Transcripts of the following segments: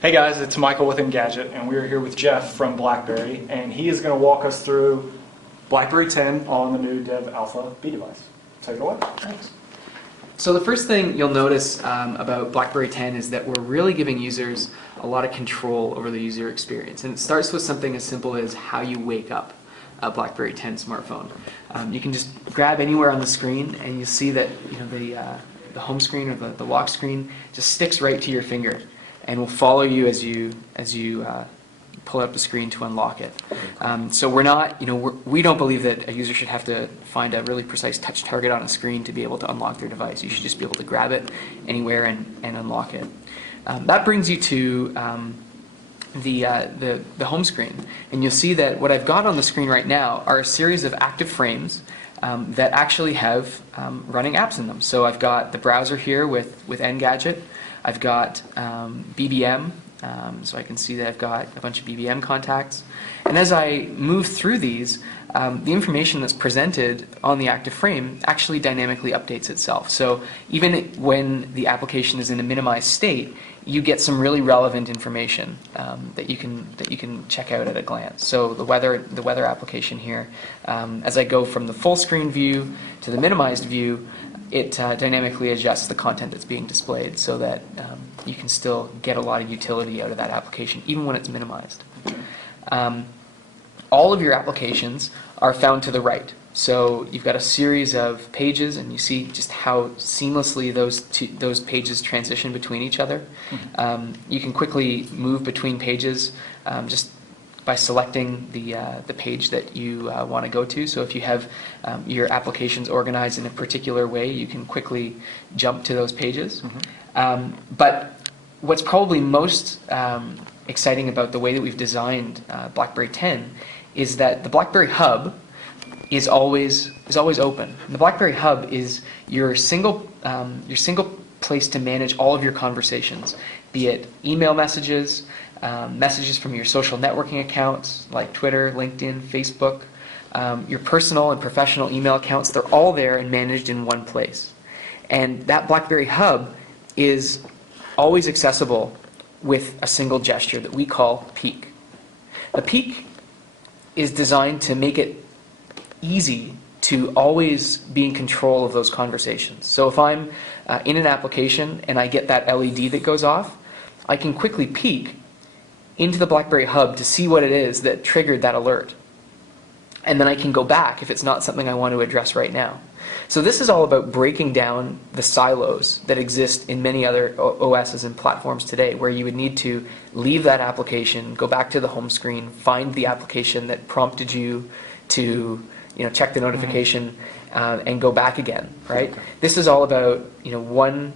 Hey guys, it's Michael with Engadget, and we're here with Jeff from BlackBerry, and he is going to walk us through BlackBerry 10 on the new Dev Alpha B device. Take it away. Thanks. So the first thing you'll notice about BlackBerry 10 is that we're really giving users a lot of control over the user experience, and it starts with something as simple as how you wake up a BlackBerry 10 smartphone. You can just grab anywhere on the screen, and you'll see that the home screen or the lock screen just sticks right to your finger, and will follow you as you pull up the screen to unlock it. So we don't believe that a user should have to find a really precise touch target on a screen to be able to unlock their device. You should just be able to grab it anywhere and unlock it. That brings you to the home screen, and you'll see that what I've got on the screen right now are a series of active frames that actually have running apps in them. So I've got the browser here with Engadget. I've got BBM, so I can see that I've got a bunch of BBM contacts. And as I move through these, the information that's presented on the active frame actually dynamically updates itself. So even when the application is in a minimized state, you get some really relevant information that you can check out at a glance. So the weather application here, as I go from the full screen view to the minimized view, it dynamically adjusts the content that's being displayed so that you can still get a lot of utility out of that application, even when it's minimized. All of your applications are found to the right. So you've got a series of pages, and you see just how seamlessly those pages transition between each other. You can quickly move between pages just by selecting the page that you want to go to. So if you have your applications organized in a particular way, you can quickly jump to those pages. But what's probably most exciting about the way that we've designed BlackBerry 10 is that the BlackBerry Hub is always open. The BlackBerry Hub is your single place to manage all of your conversations, be it email messages, messages from your social networking accounts like Twitter, LinkedIn, Facebook, your personal and professional email accounts. They're all there and managed in one place. And that BlackBerry Hub is always accessible with a single gesture that we call Peek. The Peek is designed to make it easy to always be in control of those conversations. So if I'm in an application and I get that LED that goes off, I can quickly peek into the BlackBerry Hub to see what it is that triggered that alert. And then I can go back if it's not something I want to address right now. So this is all about breaking down the silos that exist in many other OSs and platforms today, where you would need to leave that application, go back to the home screen, find the application that prompted you to check the notification, and go back again, right? This is all about one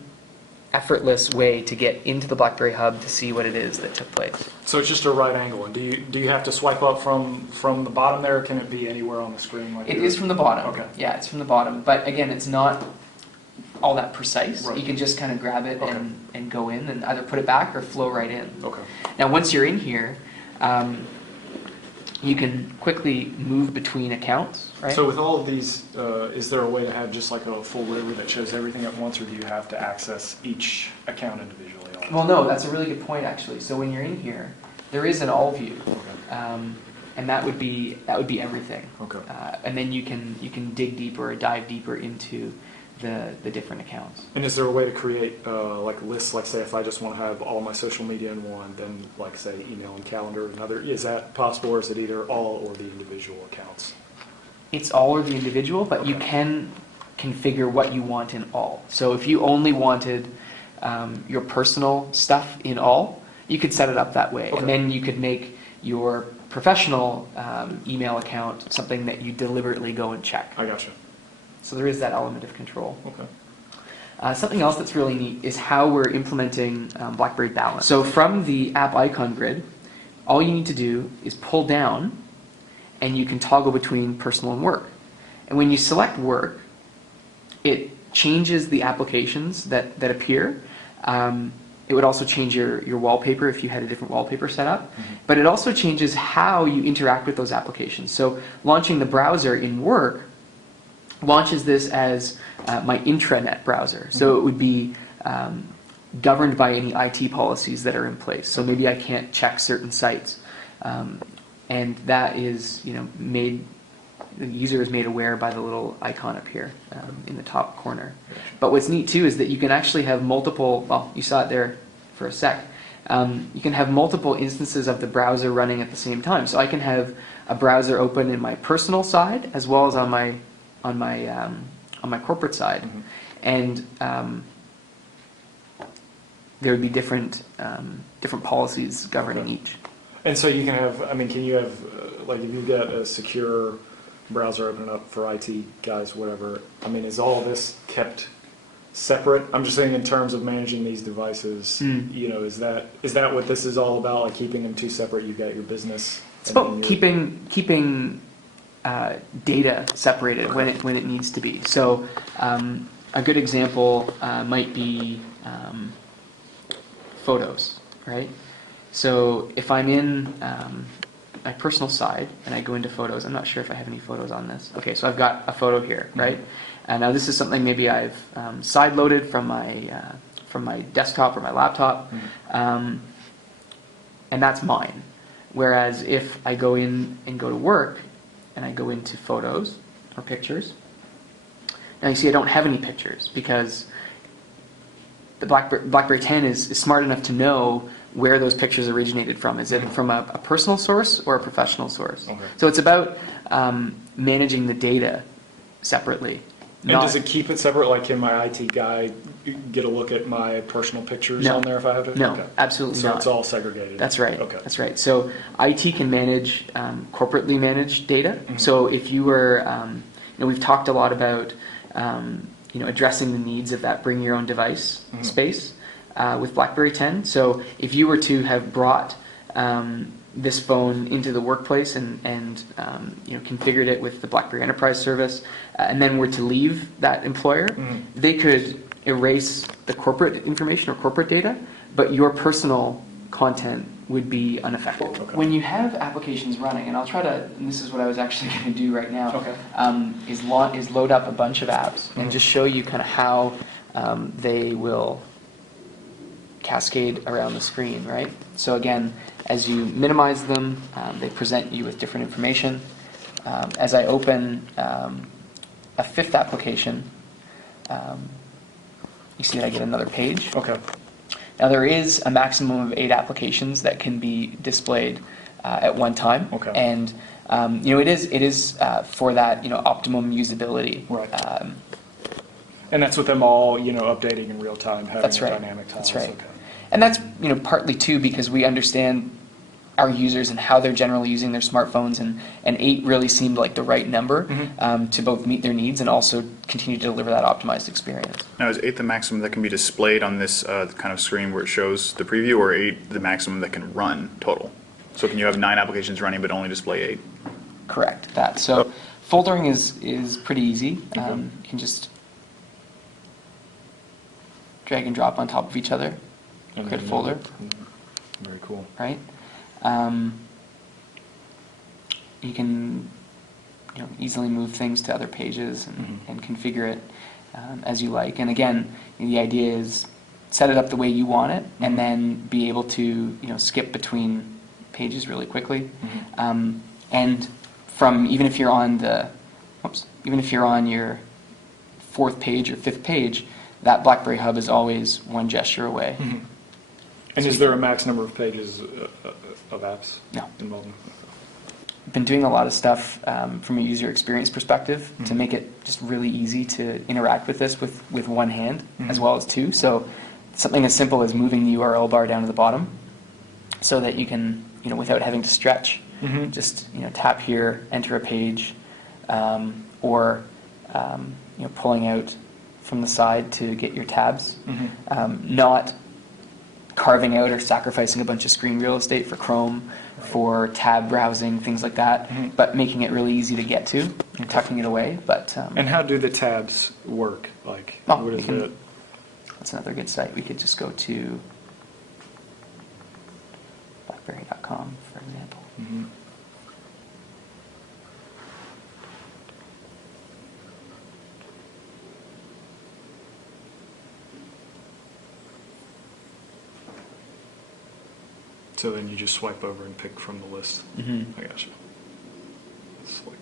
effortless way to get into the BlackBerry Hub to see what it is that took place. So it's just a right angle, and do you have to swipe up from the bottom there, or can it be anywhere on the screen? It is from the bottom. Okay. Yeah, it's from the bottom, but again, it's not all that precise. Right. You can just kind of grab it Okay. and go in and either put it back or flow right in. Okay. Now once you're in here, you can quickly move between accounts, right? So with all of these, is there a way to have just like a full river that shows everything at once, or do you have to access each account individually? Well, no, that's a really good point actually. So when you're in here, there is an all view, and that would be everything. Okay. And then you can dig deeper or dive deeper into the different accounts. And is there a way to create like lists, like say if I just want to have all my social media in one, then like say email and calendar another, is that possible, or is it either all or the individual accounts? It's all or the individual, but you can configure what you want in all. So if you only wanted your personal stuff in all, you could set it up that way. Okay. And then you could make your professional email account something that you deliberately go and check. I gotcha. So there is that element of control. Okay. Something else that's really neat is how we're implementing BlackBerry Balance. So from the app icon grid, all you need to do is pull down, and you can toggle between personal and work. And when you select work, it changes the applications that appear. It would also change your wallpaper if you had a different wallpaper set up. But it also changes how you interact with those applications. So launching the browser in work launches this as my intranet browser. So it would be governed by any IT policies that are in place. So maybe I can't check certain sites, and that is, made. The user is made aware by the little icon up here in the top corner. But what's neat too is that you can actually have multiple, well, you saw it there for a sec. You can have multiple instances of the browser running at the same time. So I can have a browser open in my personal side as well as on my corporate side, and there would be different policies governing each. And so you can have, I mean, can you have, like if you've got a secure browser open up for IT guys, whatever, I mean, is all this kept separate? I'm just saying in terms of managing these devices, is that what this is all about, like keeping them two separate? You've got your business. It's about keeping data separated when it needs to be. So a good example might be photos, right? So if I'm in my personal side and I go into photos, I'm not sure if I have any photos on this. Okay, so I've got a photo here, right? And now this is something maybe I've side loaded from my desktop or my laptop, and that's mine. Whereas if I go in and go to work and I go into photos or pictures, now you see I don't have any pictures because the BlackBerry 10 is smart enough to know where those pictures originated from. Is it from a personal source or a professional source? Okay. So it's about managing the data separately. And does it keep it separate? Like, can my IT guy get a look at my personal pictures on there if I have to? No, absolutely not. So it's all segregated? That's right. Okay. That's right. So IT can manage corporately managed data. So if you were, we've talked a lot about addressing the needs of that bring your own device space with BlackBerry 10. So if you were to have brought this phone into the workplace and configured it with the BlackBerry Enterprise service, and then were to leave that employer, they could erase the corporate information or corporate data, but your personal content would be unaffected. Okay. When you have applications running, and I'll try to, and this is what I was actually going to do right now, is load up a bunch of apps and just show you kind of how they will cascade around the screen, right? So again, as you minimize them, they present you with different information. As I open a fifth application, you see that I get another page. Okay. Now there is a maximum of 8 applications that can be displayed at one time. Okay. And it is for that optimum usability. Right. And that's with them all updating in real time, having that's right. Dynamic tiles. That's right. Okay. And that's partly too because we understand our users and how they're generally using their smartphones, and 8 really seemed like the right number to both meet their needs and also continue to deliver that optimized experience. Now, is 8 the maximum that can be displayed on this kind of screen where it shows the preview, or 8 the maximum that can run total? So can you have 9 applications running but only display 8? Correct, that. So foldering is pretty easy. You can just drag and drop on top of each other, create a folder. Very cool. Right? You can easily move things to other pages and configure it as you like. And again, the idea is set it up the way you want it, and then be able to skip between pages really quickly. And from even if you're on your 4th page or 5th page, that BlackBerry Hub is always one gesture away. And is there a max number of pages of apps involved? I've been doing a lot of stuff from a user experience perspective to make it just really easy to interact with this with one hand as well as 2. So something as simple as moving the URL bar down to the bottom so that you can, without having to stretch, just tap here, enter a page, or pulling out from the side to get your tabs. Not carving out or sacrificing a bunch of screen real estate for Chrome, for tab browsing, things like that, but making it really easy to get to and tucking it away. But and how do the tabs work? Like, what is it? That's another good site. We could just go to BlackBerry.com, for example. So then you just swipe over and pick from the list. Mm-hmm. I got you. Slick.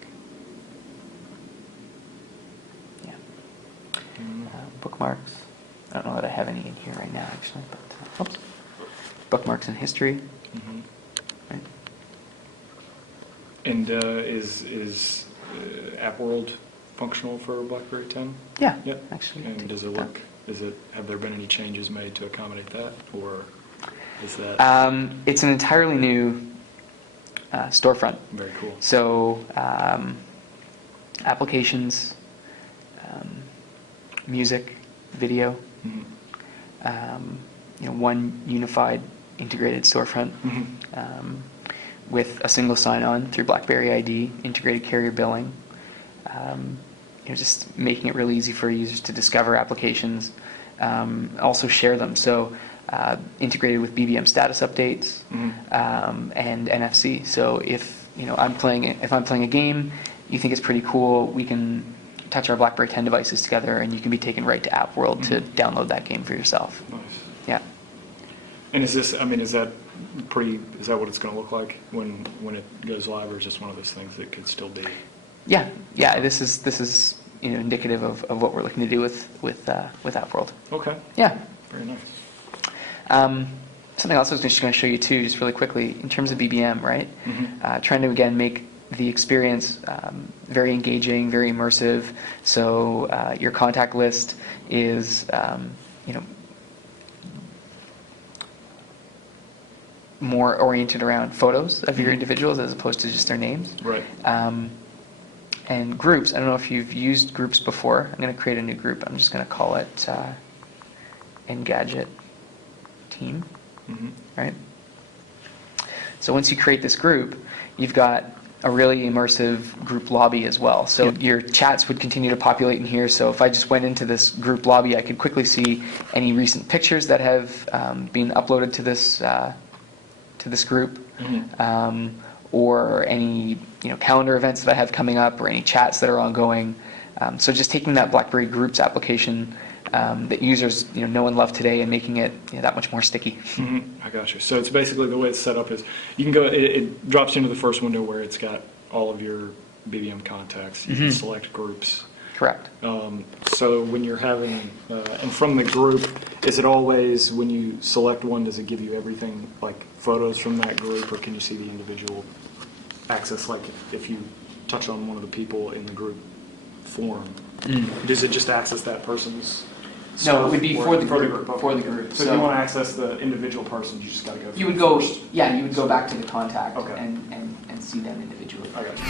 Yeah. Bookmarks. I don't know that I have any in here right now, actually. But oops. Bookmarks and history. Mm-hmm. Right. And is App World functional for BlackBerry 10? Yeah. Yep. Actually. And does it that. look? Have there been any changes made to accommodate that, or is that It's an entirely new storefront. very cool? So applications, music, video, Mm-hmm. one unified integrated storefront Mm-hmm. with a single sign-on through BlackBerry ID, integrated carrier billing. Just making it really easy for users to discover applications, also share them. So integrated with BBM status updates and NFC. So if I'm playing a game, you think it's pretty cool, we can touch our BlackBerry 10 devices together, and you can be taken right to App World to download that game for yourself. Nice. Yeah. And is that what it's going to look like when it goes live, or is just one of those things that could still be? Yeah. This is indicative of what we're looking to do with App World. Okay. Yeah. Very nice. Something else I was just going to show you too, just really quickly, in terms of BBM, right? Mm-hmm. Trying to again make the experience very engaging, very immersive. So your contact list is, more oriented around photos of your individuals as opposed to just their names. Right. And groups. I don't know if you've used groups before. I'm going to create a new group. I'm just going to call it Engadget Team. Mm-hmm. Right? So once you create this group, you've got a really immersive group lobby as well. So your chats would continue to populate in here. So if I just went into this group lobby, I could quickly see any recent pictures that have been uploaded to this group, or any calendar events that I have coming up, or any chats that are ongoing. So just taking that BlackBerry Groups application that users know and love today, and making it that much more sticky. Mm-hmm. I got you. So it's basically, the way it's set up is you can go. It drops into the first window where it's got all of your BBM contacts. You can select groups. Correct. So when you're having, and from the group, is it always, when you select one, does it give you everything, like photos from that group, or can you see the individual access, like if you touch on one of the people in the group form? Does it just access that person's No, stuff, it would be or for the group. okay. For the group. So if you want to access the individual person, you just got to go through You would it go, first. yeah, you would go back to the contact Okay. and see them individually. I got you.